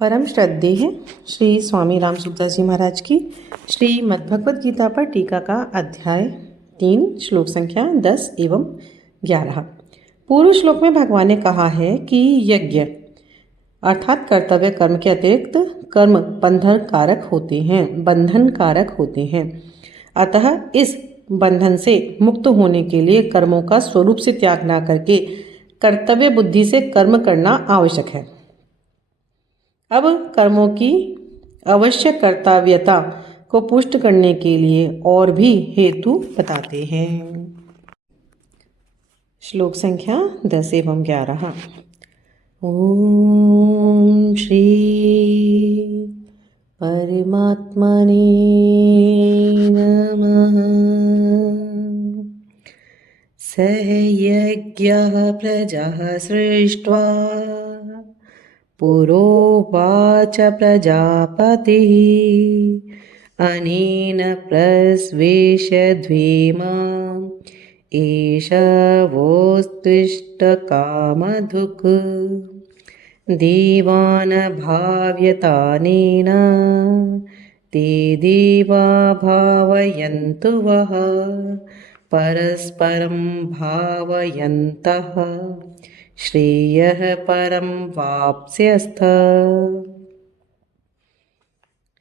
परम श्रद्धेय श्री स्वामी रामसुखदास जी महाराज की श्रीमद् भगवद गीता पर टीका का अध्याय 3 श्लोक संख्या 10 एवं 11। पूर्व श्लोक में भगवान ने कहा है कि यज्ञ अर्थात कर्तव्य कर्म के अतिरिक्त कर्म बंधन कारक होते हैं। अतः इस बंधन से मुक्त होने के लिए कर्मों का स्वरूप से त्याग न करके कर्तव्य बुद्धि से कर्म करना आवश्यक है। अब कर्मों की अवश्य कर्तव्यता को पुष्ट करने के लिए और भी हेतु बताते हैं। श्लोक संख्या 10 एवं 11। ओम श्री परमात्मने नमः। स यज्ञः प्रजाः सृष्ट्वा पुरोवाच प्रजापतिः अनेन प्रस्वेशध्वेमा एष वोत्तिष्ठ कामधुक् देवान् भाव्यतानेन ते देवा भावयन्तु वः परस्परं भावयन्तः श्रेयः परम वाप्स्यस्थ।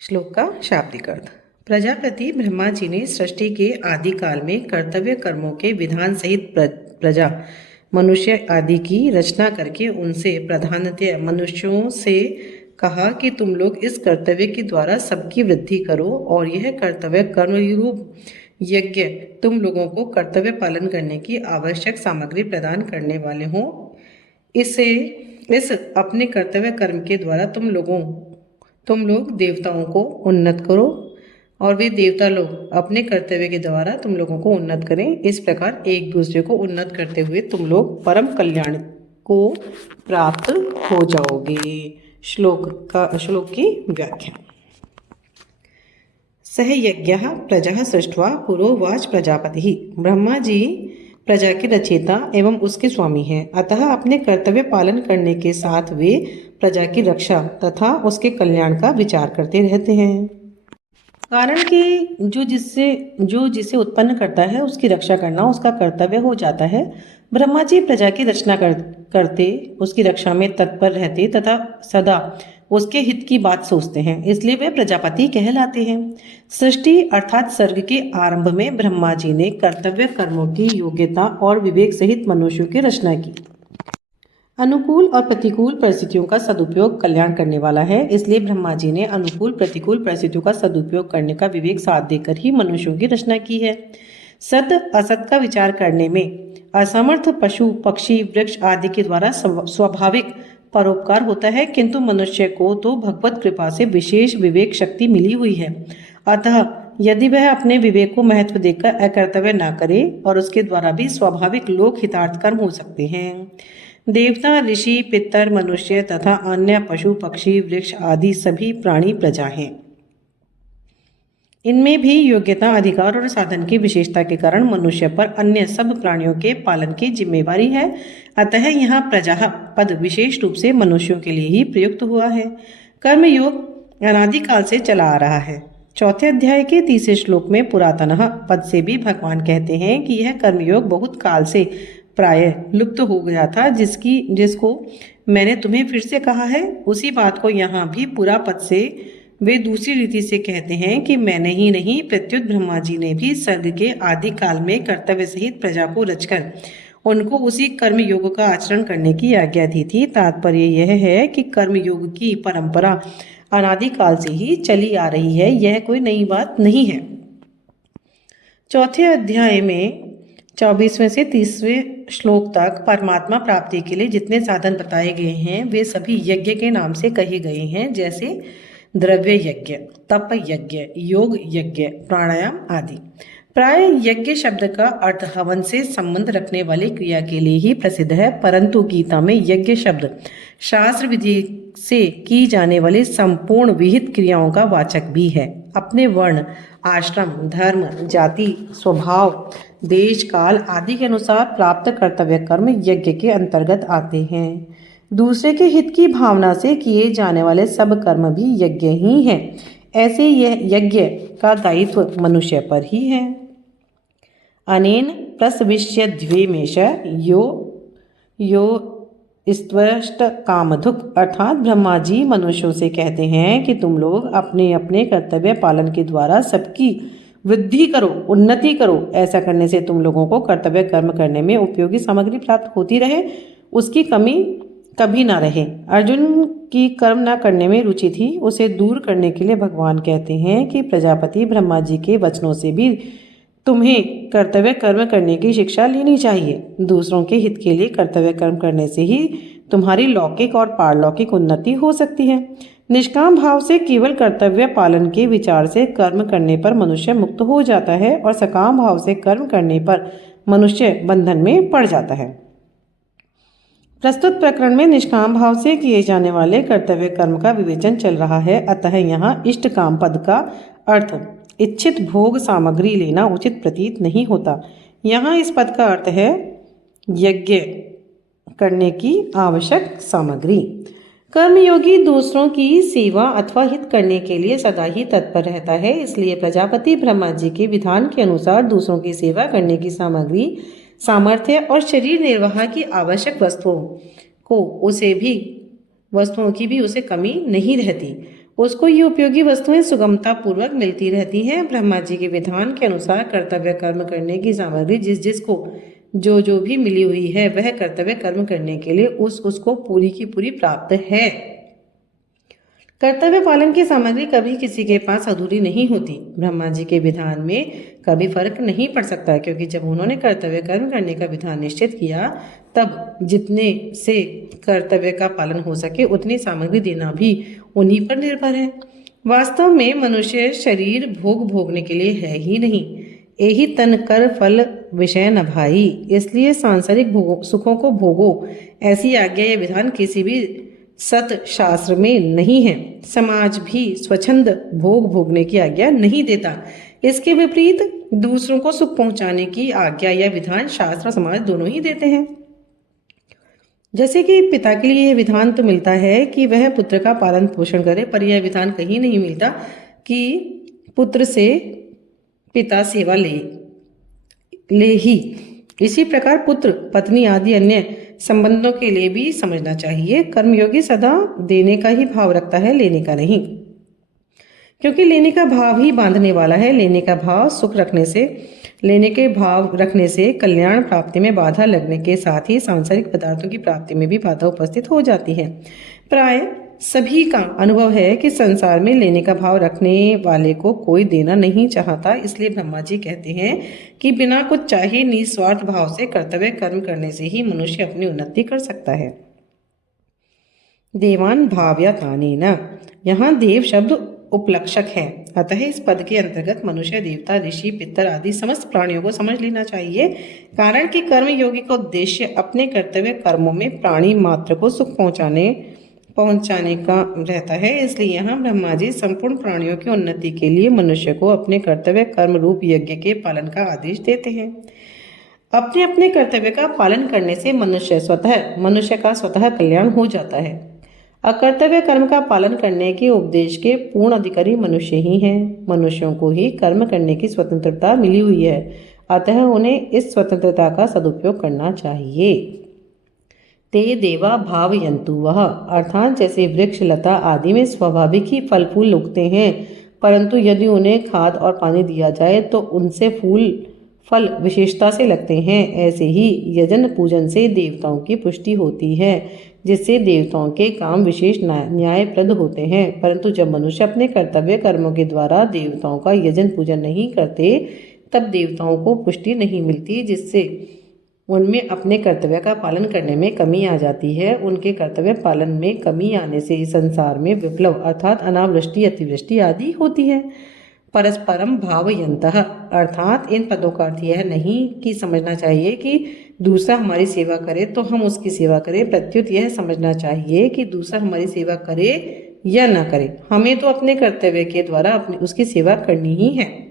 श्लोक का शाब्दिक अर्थ। प्रजापति ब्रह्मा जी ने सृष्टि के आदि काल में कर्तव्य कर्मों के विधान सहित प्रजा मनुष्य आदि की रचना करके उनसे प्रधानतः मनुष्यों से कहा कि तुम लोग इस कर्तव्य के द्वारा सबकी वृद्धि करो और यह कर्तव्य कर्मरूप यज्ञ तुम लोगों को कर्तव्य पालन करने की आवश्यक सामग्री प्रदान करने वाले हों। इस अपने कर्तव्य कर्म के द्वारा तुम लोग देवताओं को उन्नत करो और वे देवता लोग अपने कर्तव्य के द्वारा तुम लोगों को उन्नत करें। इस प्रकार एक दूसरे को उन्नत करते हुए तुम लोग परम कल्याण को प्राप्त हो जाओगे। श्लोक की व्याख्या। सह यज्ञः प्रजा सृष्ट्वा पुरोवाच प्रजापति। ब्रह्मा जी प्रजा के रचयिता एवं उसके स्वामी हैं, अतः अपने कर्तव्य पालन करने के साथ वे प्रजा की रक्षा तथा उसके कल्याण का विचार करते रहते हैं। कारण कि जो जिसे उत्पन्न करता है उसकी रक्षा करना उसका कर्तव्य हो जाता है। ब्रह्मा जी प्रजा की रचना करते उसकी रक्षा में तत्पर रहते तथा सदा उसके हित की बात सोचते हैं, इसलिए वे प्रजापति कहलाते हैं। सृष्टि अर्थात सर्ग के आरंभ में ब्रह्मा जी ने कर्तव्य कर्मों की योग्यता और विवेक सहित मनुष्यों की रचना की। अनुकूल और प्रतिकूल परिस्थितियों का सदुपयोग कल्याण करने वाला है, इसलिए ब्रह्मा जी ने अनुकूल प्रतिकूल परिस्थितियों का सदुपयोग करने का विवेक साथ देकर ही मनुष्यों की रचना की है। सत असत का विचार करने में असमर्थ पशु पक्षी वृक्ष आदि के द्वारा स्वाभाविक परोपकार होता है, किंतु मनुष्य को तो भगवत कृपा से विशेष विवेक शक्ति मिली हुई है। अतः यदि वह अपने विवेक को महत्व देकर अकर्तव्य न करे और उसके द्वारा भी स्वाभाविक लोक हितार्थ कर्म हो सकते हैं। देवता ऋषि पितर मनुष्य तथा अन्य पशु पक्षी वृक्ष आदि सभी प्राणी प्रजा हैं। इनमें भी योग्यता अधिकार और साधन की विशेषता के कारण मनुष्य पर अन्य सब प्राणियों के पालन की जिम्मेवारी है। अतः यहाँ प्रजा पद विशेष रूप से मनुष्यों के लिए ही प्रयुक्त हुआ है। कर्मयोग अनादिकाल से चला आ रहा है। चौथे अध्याय के 3 श्लोक में पुरातनः पद से भी भगवान कहते हैं कि यह कर्मयोग बहुत काल से प्राय लुप्त हो गया था, जिसको मैंने तुम्हें फिर से कहा है। उसी बात को यहाँ भी पुरा पद से वे दूसरी रीति से कहते हैं कि मैंने ही नहीं प्रत्युत ब्रह्मा जी ने भी सर्ग के आदि काल में कर्तव्य सहित प्रजा को रचकर उनको उसी कर्म योग का आचरण करने की आज्ञा दी थी। तात्पर्य यह है कि कर्म योग की परंपरा अनादिकाल से ही चली आ रही है, यह कोई नई बात नहीं है। चौथे अध्याय में 24वें से 30वें श्लोक तक परमात्मा प्राप्ति के लिए जितने साधन बताए गए हैं वे सभी यज्ञ के नाम से कहे गए हैं, जैसे द्रव्य यज्ञ, तप यज्ञ, योग यज्ञ, प्राणायाम आदि। प्राय यज्ञ शब्द का अर्थ हवन से संबंध रखने वाली क्रिया के लिए ही प्रसिद्ध है, परंतु गीता में यज्ञ शब्द शास्त्र विधि से की जाने वाली संपूर्ण विहित क्रियाओं का वाचक भी है। अपने वर्ण, आश्रम, धर्म, जाति, स्वभाव, देश, काल आदि के अनुसार प्राप्त कर्तव्य कर्म यज्ञ के अंतर्गत आते हैं। दूसरे के हित की भावना से किए जाने वाले सब कर्म भी यज्ञ ही हैं। ऐसे यह यज्ञ का दायित्व मनुष्य पर ही है। अनेन प्रसविष्य द्वेमेश यो यो स्त्वष्ट कामधुक, अर्थात ब्रह्मा जी मनुष्यों से कहते हैं कि तुम लोग अपने अपने कर्तव्य पालन के द्वारा सबकी वृद्धि करो, उन्नति करो। ऐसा करने से तुम लोगों को कर्तव्य कर्म करने में उपयोगी सामग्री प्राप्त होती रहे, उसकी कमी कभी ना रहे। अर्जुन की कर्म न करने में रुचि थी, उसे दूर करने के लिए भगवान कहते हैं कि प्रजापति ब्रह्मा जी के वचनों से भी तुम्हें कर्तव्य कर्म करने की शिक्षा लेनी चाहिए। दूसरों के हित के लिए कर्तव्य कर्म करने से ही तुम्हारी लौकिक और पारलौकिक उन्नति हो सकती है। निष्काम भाव से केवल कर्तव्य पालन के विचार से कर्म करने पर मनुष्य मुक्त हो जाता है और सकाम भाव से कर्म करने पर मनुष्य बंधन में पड़ जाता है। प्रस्तुत प्रकरण में निष्काम भाव से किए जाने वाले कर्तव्य कर्म का विवेचन चल रहा है, अतः यहाँ इष्ट काम पद का अर्थ इच्छित भोग सामग्री लेना उचित प्रतीत नहीं होता। यहाँ इस पद का अर्थ है यज्ञ करने की आवश्यक सामग्री। कर्मयोगी दूसरों की सेवा अथवा हित करने के लिए सदा ही तत्पर रहता है, इसलिए प्रजापति ब्रह्मा जी के विधान के अनुसार दूसरों की सेवा करने की सामग्री, सामर्थ्य और शरीर निर्वाह की आवश्यक वस्तुओं की भी उसे कमी नहीं रहती। उसको ये उपयोगी वस्तुएं सुगमता पूर्वक मिलती रहती हैं। ब्रह्मा जी के विधान के अनुसार कर्तव्य कर्म करने की सामग्री जिसको जो भी मिली हुई है वह कर्तव्य कर्म करने के लिए उसको पूरी की पूरी प्राप्त है। कर्तव्य पालन की सामग्री कभी किसी के पास अधूरी नहीं होती। ब्रह्मा जी के विधान में कभी फर्क नहीं पड़ सकता, क्योंकि जब उन्होंने कर्तव्य कर्म करने का विधान निश्चित किया तब जितने से कर्तव्य का पालन हो सके उतनी सामग्री देना भी उन्हीं पर निर्भर है। वास्तव में मनुष्य शरीर भोगने के लिए है ही नहीं। यही तन कर फल विषय न भाई, इसलिए सांसारिक सुखों को भोगो, ऐसी आज्ञा या विधान किसी भी सत शास्त्र में नहीं है। समाज भी स्वच्छंद भोगने की आज्ञा नहीं देता। इसके विपरीत दूसरों को सुख पहुंचाने की आज्ञा या विधान शास्त्र और समाज दोनों ही देते हैं। जैसे कि पिता के लिए यह विधान तो मिलता है कि वह पुत्र का पालन पोषण करे, पर यह विधान कहीं नहीं मिलता कि पुत्र से पिता सेवा ले ही। इसी प्रकार पुत्र पत्नी आदि अन्य संबंधों के लिए भी समझना चाहिए। कर्मयोगी सदा देने का ही भाव रखता है, लेने का नहीं, क्योंकि लेने का भाव ही बांधने वाला है। लेने के भाव रखने से कल्याण प्राप्ति में बाधा लगने के साथ ही सांसारिक पदार्थों की प्राप्ति में भी बाधा उपस्थित हो जाती है। प्राय सभी का अनुभव है कि संसार में लेने का भाव रखने वाले को कोई देना नहीं चाहता। इसलिए ब्रह्मा जी कहते हैं कि बिना कुछ चाहे निस्वार्थ भाव से कर्तव्य कर्म करने से ही मनुष्य अपनी उन्नति कर सकता है। देवान भाव्या तानी न, यहाँ देव शब्द उपलक्षक है, अतः इस पद के अंतर्गत मनुष्य, देवता, ऋषि, पितर आदि समस्त प्राणियों को समझ लेना चाहिए। कारण कि कर्म योगी का उद्देश्य अपने कर्तव्य कर्मों में प्राणी मात्र को सुख पहुंचाने का रहता है। इसलिए यहाँ ब्रह्मा जी संपूर्ण प्राणियों की उन्नति के लिए मनुष्य को अपने कर्तव्य कर्म रूप यज्ञ के पालन का आदेश देते हैं। अपने अपने कर्तव्य का पालन करने से मनुष्य का स्वतः कल्याण हो जाता है। अकर्तव्य कर्म का पालन करने के उपदेश के पूर्ण अधिकारी मनुष्य ही हैं। मनुष्यों को ही कर्म करने की स्वतंत्रता मिली हुई है, अतः उन्हें इस स्वतंत्रता का सदुपयोग करना चाहिए। ते देवा भावयन्तु वह, अर्थात जैसे वृक्ष लता आदि में स्वाभाविक ही फल फूल उगते हैं, परंतु यदि उन्हें खाद और पानी दिया जाए तो उनसे फूल फल विशेषता से लगते हैं, ऐसे ही यजन पूजन से देवताओं की पुष्टि होती है, जिससे देवताओं के काम विशेष न्यायप्रद होते हैं। परंतु जब मनुष्य अपने कर्तव्य कर्मों के द्वारा देवताओं का यजन पूजन नहीं करते, तब देवताओं को पुष्टि नहीं मिलती, जिससे उनमें अपने कर्तव्य का पालन करने में कमी आ जाती है। उनके कर्तव्य पालन में कमी आने से संसार में विप्लव अर्थात अनावृष्टि, अतिवृष्टि आदि होती है। परस्परम भावयन्तः, अर्थात इन पदों का अर्थ यह नहीं कि समझना चाहिए कि दूसरा हमारी सेवा करे तो हम उसकी सेवा करें, प्रत्युत यह समझना चाहिए कि दूसरा हमारी सेवा करे या न करे, हमें तो अपने कर्तव्य के द्वारा उसकी सेवा करनी ही है।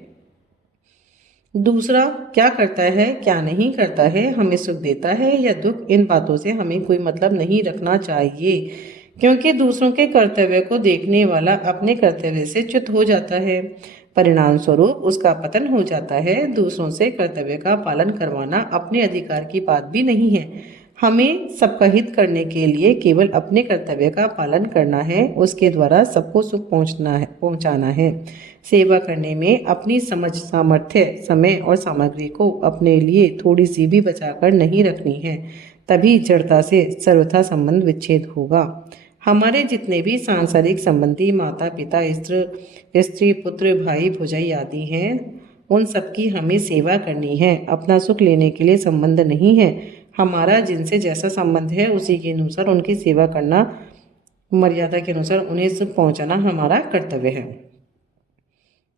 दूसरा क्या करता है क्या नहीं करता है, हमें सुख देता है या दुख, इन बातों से हमें कोई मतलब नहीं रखना चाहिए, क्योंकि दूसरों के कर्तव्य को देखने वाला अपने कर्तव्य से च्युत हो जाता है। परिणाम स्वरूप उसका पतन हो जाता है। दूसरों से कर्तव्य का पालन करवाना अपने अधिकार की बात भी नहीं है। हमें सबका हित करने के लिए केवल अपने कर्तव्य का पालन करना है, उसके द्वारा सबको सुख पहुंचाना है। सेवा करने में अपनी समझ, सामर्थ्य, समय और सामग्री को अपने लिए थोड़ी सी भी बचाकर नहीं रखनी है, तभी जड़ता से सर्वथा संबंध विच्छेद होगा। हमारे जितने भी सांसारिक संबंधी माता पिता, स्त्री, पुत्र, भाई, भौजाई आदि हैं, उन सबकी हमें सेवा करनी है, अपना सुख लेने के लिए संबंध नहीं है। हमारा जिनसे जैसा संबंध है उसी के अनुसार उनकी सेवा करना, मर्यादा के अनुसार उन्हें सुख पहुंचाना हमारा कर्तव्य है।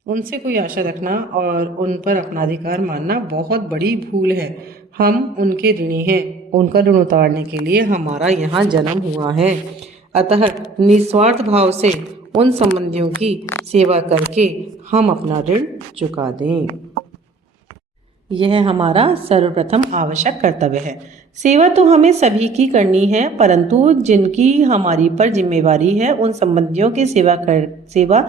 उनसे कोई आशा रखना और उन पर अपना अधिकार मानना बहुत बड़ी भूल है। हम उनके ऋणी हैं, उनका ऋण उतारने के लिए हमारा यहाँ जन्म हुआ है। अतः निस्वार्थ भाव से उन संबंधियों की सेवा करके हम अपना ऋण चुका दें। यह हमारा सर्वप्रथम आवश्यक कर्तव्य है। सेवा तो हमें सभी की करनी है, परंतु जिनकी हमारी पर जिम्मेवारी है उन संबंधियों की सेवा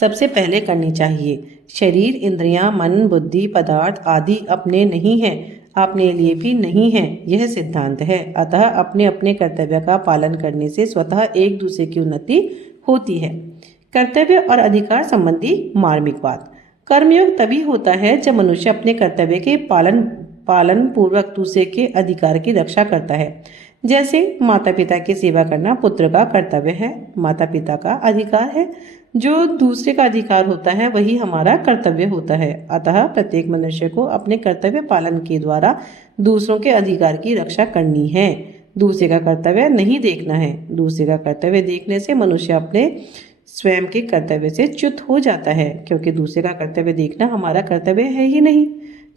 सबसे पहले करनी चाहिए। शरीर, इंद्रियां, मन, बुद्धि, पदार्थ आदि अपने नहीं हैं, अपने लिए भी नहीं है, यह सिद्धांत है। अतः अपने अपने कर्तव्य का पालन करने से स्वतः एक दूसरे की उन्नति होती है। कर्तव्य और अधिकार संबंधी मार्मिक बात। कर्मयोग तभी होता है जब मनुष्य अपने कर्तव्य के पालन पूर्वक दूसरे के अधिकार की रक्षा करता है। जैसे माता पिता की सेवा करना पुत्र का कर्तव्य है, माता पिता का अधिकार है। जो दूसरे का अधिकार होता है वही हमारा कर्तव्य होता है। अतः प्रत्येक मनुष्य को अपने कर्तव्य पालन के द्वारा दूसरों के अधिकार की रक्षा करनी है। दूसरे का कर्तव्य नहीं देखना है। दूसरे का कर्तव्य देखने से मनुष्य अपने स्वयं के कर्तव्य से च्युत हो जाता है, क्योंकि दूसरे का कर्तव्य देखना हमारा कर्तव्य है ही नहीं।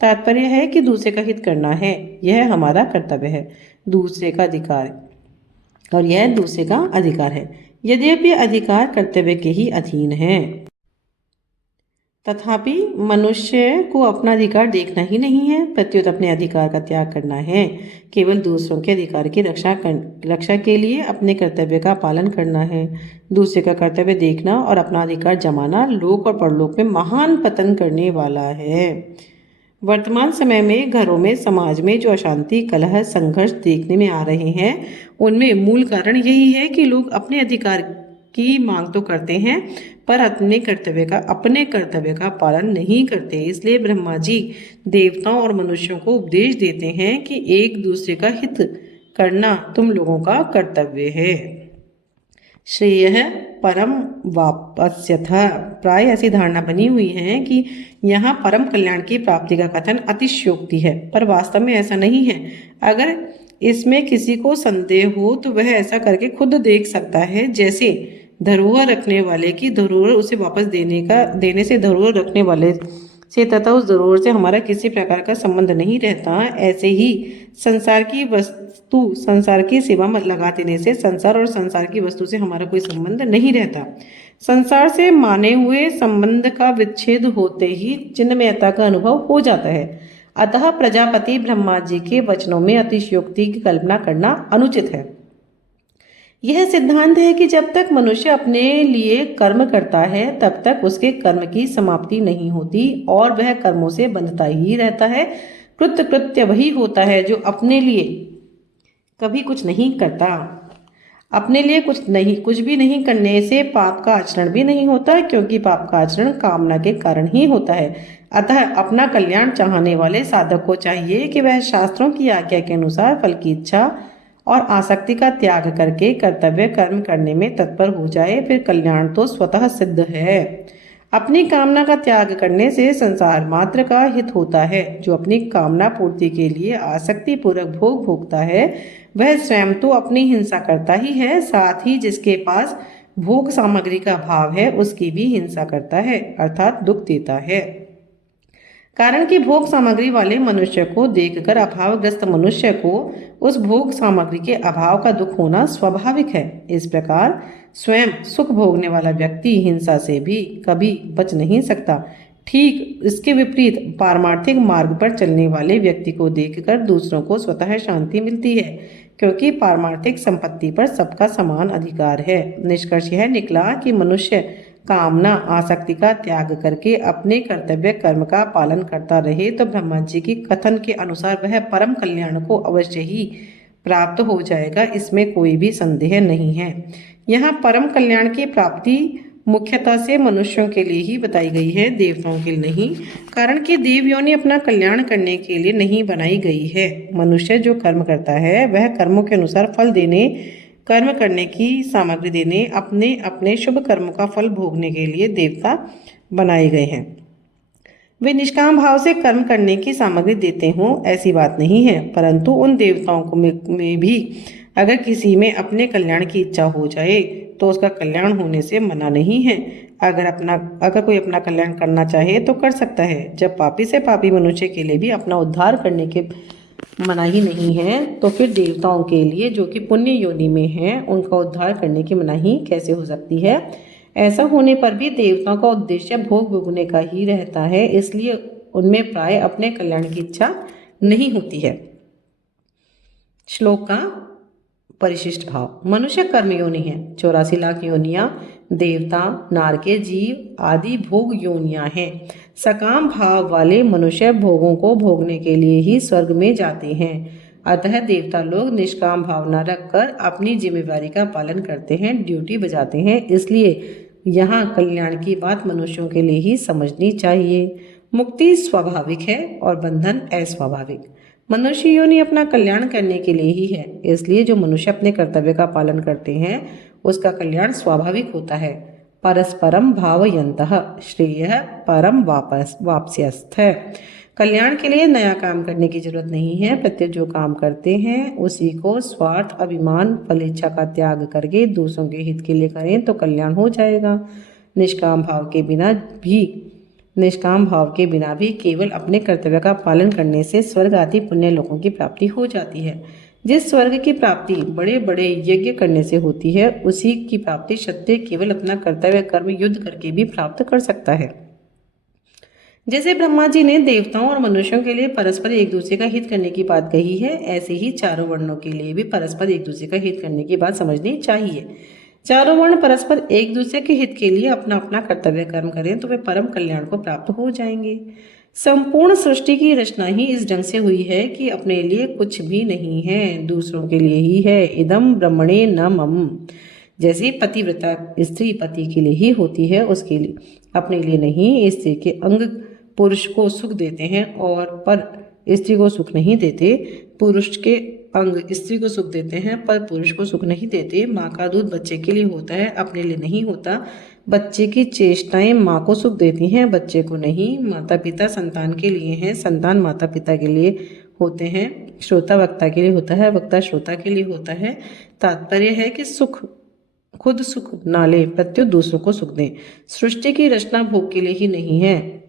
तात्पर्य है कि दूसरे का हित करना है, यह हमारा कर्तव्य है, दूसरे का अधिकार, और यह दूसरे का अधिकार है। यद्यपि अधिकार कर्तव्य के ही अधीन है, तथापि मनुष्य को अपना अधिकार देखना ही नहीं है, प्रत्युत अपने अधिकार का त्याग करना है। केवल दूसरों के अधिकार की रक्षा के लिए अपने कर्तव्य का पालन करना है। दूसरे का कर्तव्य देखना और अपना अधिकार जमाना लोक और परलोक में महान पतन करने वाला है। वर्तमान समय में घरों में, समाज में जो अशांति, कलह, संघर्ष देखने में आ रहे हैं, उनमें मूल कारण यही है कि लोग अपने अधिकार की मांग तो करते हैं पर अपने कर्तव्य का पालन नहीं करते। इसलिए ब्रह्मा जी देवताओं और मनुष्यों को उपदेश देते हैं कि एक दूसरे का हित करना तुम लोगों का कर्तव्य है। श्रेय परम वाप्स्यथ। प्राय ऐसी धारणा बनी हुई है कि यहाँ परम कल्याण की प्राप्ति का कथन अतिशयोक्ति है, पर वास्तव में ऐसा नहीं है। अगर इसमें किसी को संदेह हो तो वह ऐसा करके खुद देख सकता है। जैसे धरोहर रखने वाले की धरोहर उसे वापस देने से धरोहर रखने वाले से तथा उस धरोहर से हमारा किसी प्रकार का संबंध नहीं रहता, ऐसे ही संसार की वस्तु, संसार की सेवा में लगा देने से संसार और संसार की वस्तु से हमारा कोई संबंध नहीं रहता। संसार से माने हुए संबंध का विच्छेद होते ही चिन्मयता का अनुभव हो जाता है। अतः प्रजापति ब्रह्मा जी के वचनों में अतिशयोक्ति की कल्पना करना अनुचित है। यह सिद्धांत है कि जब तक मनुष्य अपने लिए कर्म करता है तब तक उसके कर्म की समाप्ति नहीं होती और वह कर्मों से बंधता ही रहता है। कृत्य वही होता है जो अपने लिए कभी कुछ नहीं करता। अपने लिए कुछ भी नहीं करने से पाप का आचरण भी नहीं होता, क्योंकि पाप का आचरण कामना के कारण ही होता है। अतः अपना कल्याण चाहने वाले साधक को चाहिए कि वह शास्त्रों की आज्ञा के अनुसार फल की इच्छा और आसक्ति का त्याग करके कर्तव्य कर्म करने में तत्पर हो जाए, फिर कल्याण तो स्वतः सिद्ध है। अपनी कामना का त्याग करने से संसार मात्र का हित होता है। जो अपनी कामना पूर्ति के लिए आसक्ति पूर्वक भोग भोगता है वह स्वयं तो अपनी हिंसा करता ही है, साथ ही जिसके पास भोग सामग्री का अभाव है उसकी भी हिंसा करता है, अर्थात दुख देता है। कारण कि भोग सामग्री वाले मनुष्य को देखकर अभावग्रस्त मनुष्य को उस भोग सामग्री के अभाव का दुख होना स्वाभाविक है। इस प्रकार स्वयं सुख भोगने वाला व्यक्ति हिंसा से भी कभी बच नहीं सकता। ठीक इसके विपरीत पारमार्थिक मार्ग पर चलने वाले व्यक्ति को देखकर दूसरों को स्वतः शांति मिलती है, क्योंकि पारमार्थिक संपत्ति पर सबका समान अधिकार है। निष्कर्ष यह निकला कि मनुष्य कामना आसक्ति का त्याग करके अपने कर्तव्य कर्म का पालन करता रहे तो ब्रह्मा जी की कथन के अनुसार वह परम कल्याण को अवश्य ही प्राप्त हो जाएगा, इसमें कोई भी संदेह नहीं है। यहाँ परम कल्याण की प्राप्ति मुख्यतः से मनुष्यों के लिए ही बताई गई है, देवताओं के लिए नहीं, कारण कि देव योनि अपना कल्याण करने के लिए नहीं बनाई गई है। मनुष्य जो कर्म करता है वह कर्मों के अनुसार फल देने, कर्म करने की सामग्री देने, अपने अपने शुभ कर्मों का फल भोगने के लिए देवता बनाए गए हैं। वे निष्काम भाव से कर्म करने की सामग्री देते हों ऐसी बात नहीं है, परंतु उन देवताओं को में भी अगर किसी में अपने कल्याण की इच्छा हो जाए तो उसका कल्याण होने से मना नहीं है। अगर कोई अपना कल्याण करना चाहे तो कर सकता है। जब पापी से पापी मनुष्य के लिए भी अपना उद्धार करने के मना ही नहीं है, तो फिर देवताओं के लिए जो कि पुण्य योनि में हैं उनका उद्धार करने की मनाही कैसे हो सकती है। ऐसा होने पर भी देवताओं का उद्देश्य भोग भोगने का ही रहता है, इसलिए उनमें प्राय अपने कल्याण की इच्छा नहीं होती है। श्लोक का परिशिष्ट भाव। मनुष्य कर्म योनि है। 84 लाख योनियां देवता, नारके, जीव आदि भोग योनियां हैं। सकाम भाव वाले मनुष्य भोगों को भोगने के लिए ही स्वर्ग में जाते हैं। अतः देवता लोग निष्काम भावना रखकर अपनी जिम्मेवारी का पालन करते हैं, ड्यूटी बजाते हैं। इसलिए यहाँ कल्याण की बात मनुष्यों के लिए ही समझनी चाहिए। मुक्ति स्वाभाविक है और बंधन अस्वाभाविक। मनुष्य योनि अपना कल्याण करने के लिए ही है, इसलिए जो मनुष्य अपने कर्तव्य का पालन करते हैं उसका कल्याण स्वाभाविक होता है। परस्परम भावयन्तः श्रेयः परम वाप्स्यस्थ। कल्याण के लिए नया काम करने की जरूरत नहीं है। प्रत्येक जो काम करते हैं उसी को स्वार्थ, अभिमान, फल इच्छा का त्याग करके दूसरों के हित के लिए करें तो कल्याण हो जाएगा। निष्काम भाव के बिना भी केवल अपने कर्तव्य का पालन करने से स्वर्ग आदि पुण्य लोकों की प्राप्ति हो जाती है। जिस स्वर्ग की प्राप्ति बड़े बड़े यज्ञ करने से होती है, उसी की प्राप्ति क्षत्रिय केवल अपना कर्तव्य कर्म युद्ध करके भी प्राप्त कर सकता है। जैसे ब्रह्मा जी ने देवताओं और मनुष्यों के लिए परस्पर एक दूसरे का हित करने की बात कही है, ऐसे ही चारों वर्णों के लिए भी परस्पर एक दूसरे का हित करने की बात समझनी चाहिए। चारों वर्ण परस्पर एक दूसरे के हित के लिए अपना अपना कर्तव्य कर्म करें तो वे परम कल्याण को प्राप्त हो जाएंगे। संपूर्ण सृष्टि की रचना ही इस ढंग से हुई है कि अपने लिए कुछ भी नहीं है, दूसरों के लिए ही है। इदम ब्रह्मणे न मम। जैसे पतिव्रता स्त्री पति के लिए ही होती है, उसके लिए अपने लिए नहीं। स्त्री के अंग पुरुष को सुख देते हैं और पर स्त्री को सुख नहीं देते। पुरुष के अंग स्त्री को सुख देते हैं पर पुरुष को सुख नहीं देते। माँ का दूध बच्चे के लिए होता है, अपने लिए नहीं होता। बच्चे की चेष्टाएं माँ को सुख देती हैं, बच्चे को नहीं। माता पिता संतान के लिए हैं, संतान माता पिता के लिए होते हैं। श्रोता वक्ता के लिए होता है, वक्ता श्रोता के लिए होता है। तात्पर्य है कि खुद सुख ना ले, प्रत्युत दूसरों को सुख दें। सृष्टि की रचना भोग के लिए ही नहीं है,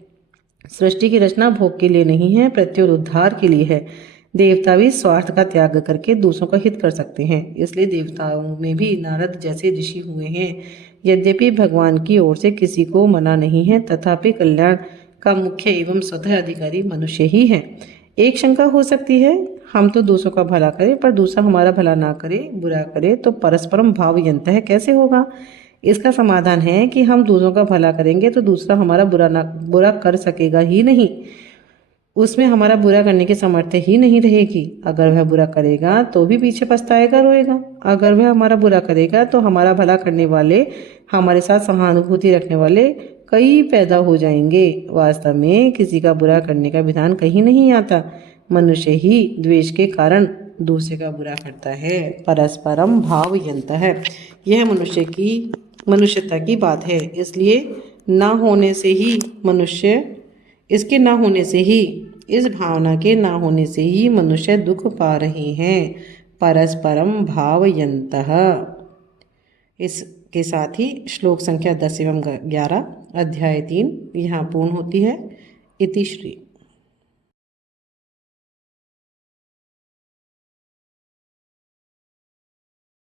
सृष्टि की रचना भोग के लिए नहीं है, प्रत्युत उद्धार के लिए है। देवता भी स्वार्थ का त्याग करके दूसरों का हित कर सकते हैं, इसलिए देवताओं में भी नारद जैसे ऋषि हुए हैं। यद्यपि भगवान की ओर से किसी को मना नहीं है, तथापि कल्याण का मुख्य एवं स्वतः अधिकारी मनुष्य ही है। एक शंका हो सकती है, हम तो दूसरों का भला करें पर दूसरा हमारा भला ना करे, बुरा करे तो परस्परम भावयन्तः कैसे होगा। इसका समाधान है कि हम दूसरों का भला करेंगे तो दूसरा हमारा बुरा कर सकेगा ही नहीं, उसमें हमारा बुरा करने की सामर्थ्य ही नहीं रहेगी। अगर वह बुरा करेगा तो भी पीछे पछताएगा, रोएगा। अगर वह हमारा बुरा करेगा तो हमारा भला करने वाले, हमारे साथ सहानुभूति रखने वाले कई पैदा हो जाएंगे। वास्तव में किसी का बुरा करने का विधान कहीं नहीं आता, मनुष्य ही द्वेष के कारण दूसरे का बुरा करता है। परस्परम भावयन्तः यह मनुष्यता की बात है। इसके ना होने से ही इस भावना के ना होने से ही मनुष्य दुख पा रहे हैं। परस्परम भावयन्तः। इसके साथ ही श्लोक संख्या 10 एवं 11 अध्याय 3 यहाँ पूर्ण होती है। इति श्री।